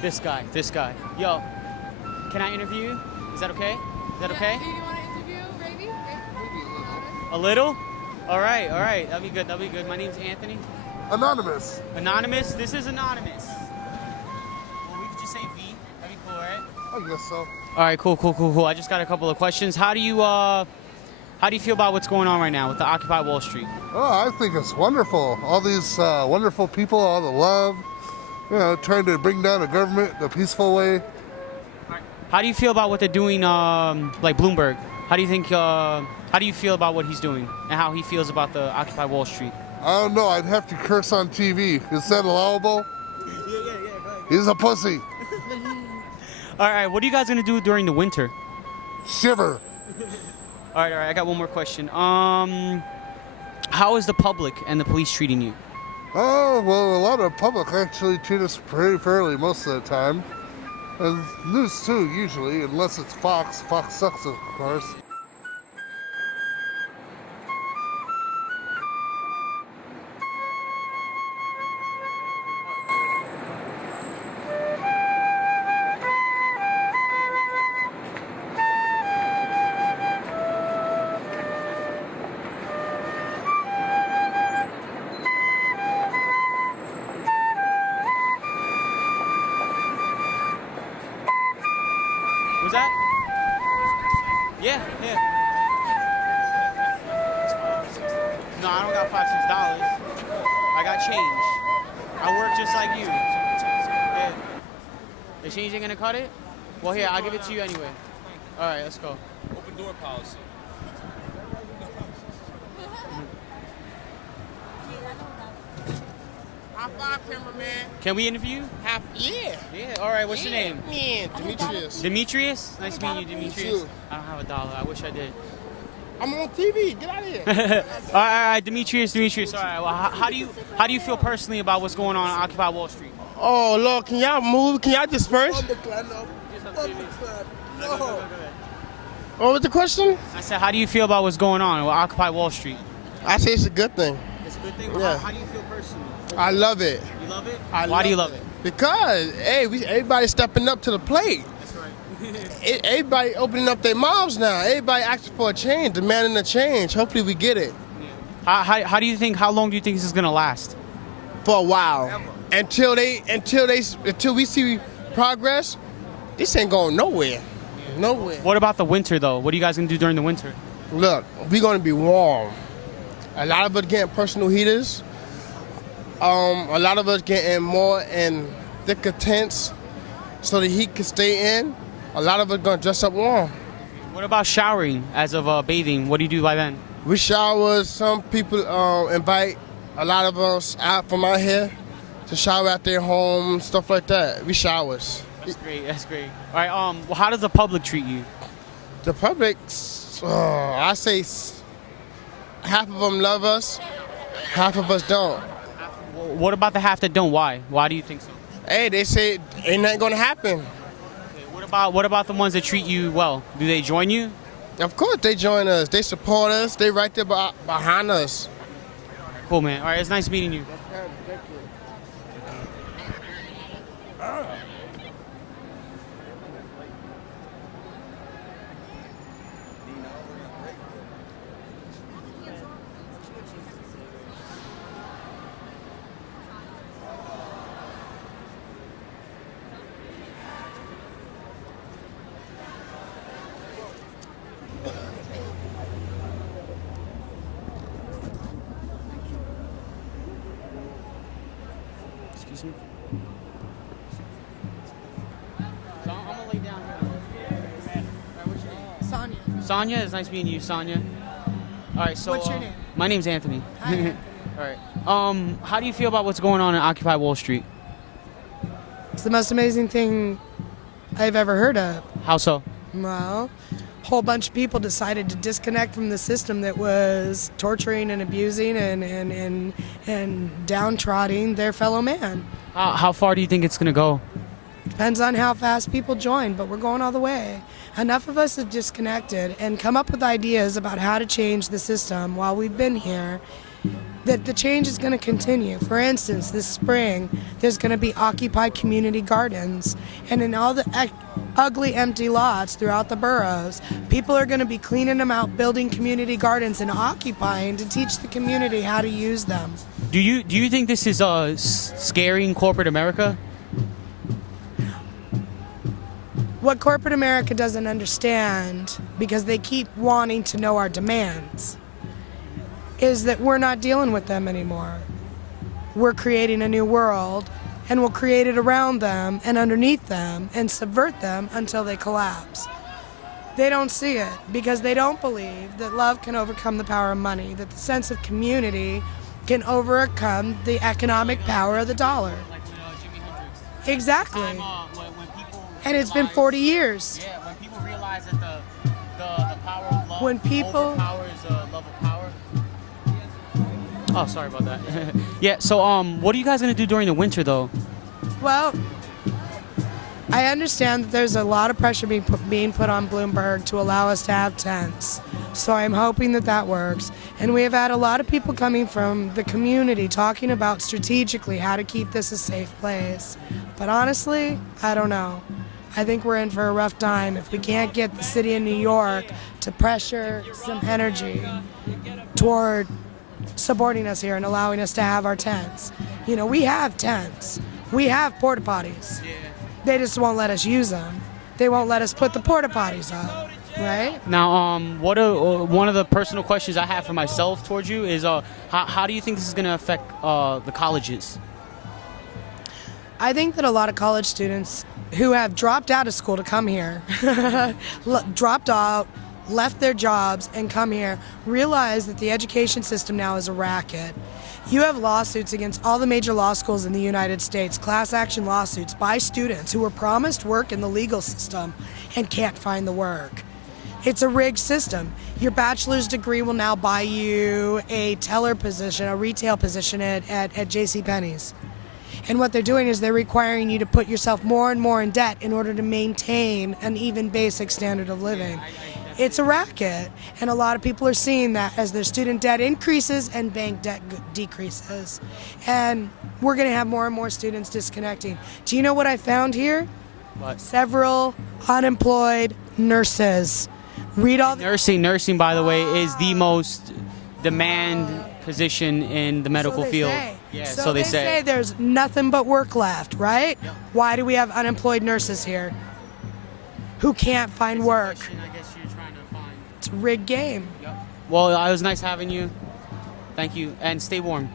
This guy. Yo, can I interview you? Is that okay? Is that okay? Do you want to interview, maybe? Maybe A little? All right. That'll be good. My name's Anthony. Anonymous. Anonymous? This is Anonymous. Well, we could just say V. That'd be cool, right? I guess so. All right, cool. I just got a couple of questions. How do you feel about what's going on right now with the Occupy Wall Street? Oh, I think it's wonderful. All these wonderful people, all the love, trying to bring down the government the peaceful way. How do you feel about what they're doing, like Bloomberg? How do you feel about what he's doing and how he feels about the Occupy Wall Street? I don't know. I'd have to curse on TV. Is that allowable? Yeah. He's a pussy. All right, what are you guys gonna do during the winter? Shiver. All right. I got one more question. How is the public and the police treating you? Oh, well, a lot of public actually treat us pretty fairly most of the time. And news too, usually, unless it's Fox. Fox sucks, of course. Was that? Yeah. No, I don't got $5, $6. I got change. I work just like you. Yeah. The change ain't gonna cut it? Well, here, I'll give it to you anyway. All right, let's go. Open door policy. High five, cameraman. Can we interview? Yeah. Yeah. All right. What's your name? Man, Demetrius. Demetrius. Nice meeting you, Demetrius. too. I don't have $1. I wish I did. I'm on TV. Get out of here. All right, Demetrius. All right. Well, how do you feel personally about what's going on Occupy Wall Street? Oh, Lord, can y'all move? Can y'all disperse? What was the question? I said, how do you feel about what's going on with Occupy Wall Street? I say it's a good thing. It's a good thing. Yeah. How do you feel personally? I love it. You love it? I Why do you love love it? Because, hey, everybody's stepping up to the plate. That's right. Everybody opening up their mouths now. Everybody asking for a change, demanding a change. Hopefully we get it. How long do you think this is gonna last? For a while. Until we see progress, this ain't going nowhere. Nowhere. What about the winter though? What are you guys gonna do during the winter? Look, we're gonna be warm. A lot of us getting personal heaters. A lot of us getting more in thicker tents so the heat can stay in. A lot of us gonna dress up warm. What about showering as of bathing? What do you do by then? We shower. Some people invite a lot of us out from out here to shower at their home, stuff like that. We showers. That's great. All right. Well, how does the public treat you? The public, I say half of them love us, half of us don't. What about the half that don't? Why? Why do you think so? Hey, they say ain't nothing gonna happen. What about the ones that treat you well? Do they join you? Of course they join us. They support us. They right there behind us. Cool, man. All right. It's nice meeting you. Excuse me. So I'm gonna lay down here. Alright, what's your name? Sonia. Sonia, it's nice meeting you, Sonia. All right, so What's your name? My name's Anthony. Hi, Anthony. All right. How do you feel about what's going on in Occupy Wall Street? It's the most amazing thing I've ever heard of. How so? Well, a whole bunch of people decided to disconnect from the system that was torturing and abusing and downtrodden their fellow man. How far do you think it's gonna go? Depends on how fast people join, but we're going all the way. Enough of us have disconnected and come up with ideas about how to change the system while we've been here that the change is going to continue. For instance, this spring, there's going to be occupied community gardens. And in all the ugly empty lots throughout the boroughs, people are going to be cleaning them out, building community gardens and occupying to teach the community how to use them. Do you think this is scaring corporate America? What corporate America doesn't understand, because they keep wanting to know our demands, is that we're not dealing with them anymore. We're creating a new world, and we'll create it around them and underneath them and subvert them until they collapse. They don't see it because they don't believe that love can overcome the power of money, that the sense of community can overcome the economic power of the dollar. Like Jimi Hendrix. Exactly. When people And it's been 40 years. Yeah, when people realize that the power of love When people- overpowers love of power. Oh, sorry about that. Yeah, so what are you guys gonna do during the winter though? Well, I understand that there's a lot of pressure being put on Bloomberg to allow us to have tents. So I'm hoping that that works. And we have had a lot of people coming from the community talking about strategically how to keep this a safe place. But honestly, I don't know. I think we're in for a rough time if we can't get the city of New York to pressure some energy toward supporting us here and allowing us to have our tents. You know, we have tents. We have porta potties. They just won't let us use them. They won't let us put the porta potties up, right? Now, one of the personal questions I have for myself towards you is, how do you think this is gonna affect the colleges? I think that a lot of college students who have dropped out of school to come here, dropped out, left their jobs and come here, realize that the education system now is a racket. You have lawsuits against all the major law schools in the United States, class action lawsuits by students who were promised work in the legal system and can't find the work. It's a rigged system. Your bachelor's degree will now buy you a teller position, a retail position at JCPenney's. And what they're doing is they're requiring you to put yourself more and more in debt in order to maintain an even basic standard of living. It's a racket, and a lot of people are seeing that as their student debt increases and bank debt decreases. And we're going to have more and more students disconnecting. Do you know what I found here? What? Several unemployed nurses. Read all the... Nursing, by the way, is the most demand position in the medical So they field. say. Yeah, so they say there's nothing but work left, right? Yep. Why do we have unemployed nurses here who can't find work? I guess you're trying to find. It's a rigged game. Yep. Well, it was nice having you. Thank you, and stay warm.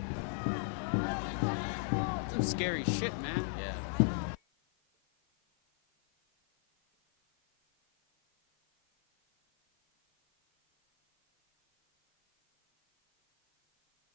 Some scary shit, man. Yeah.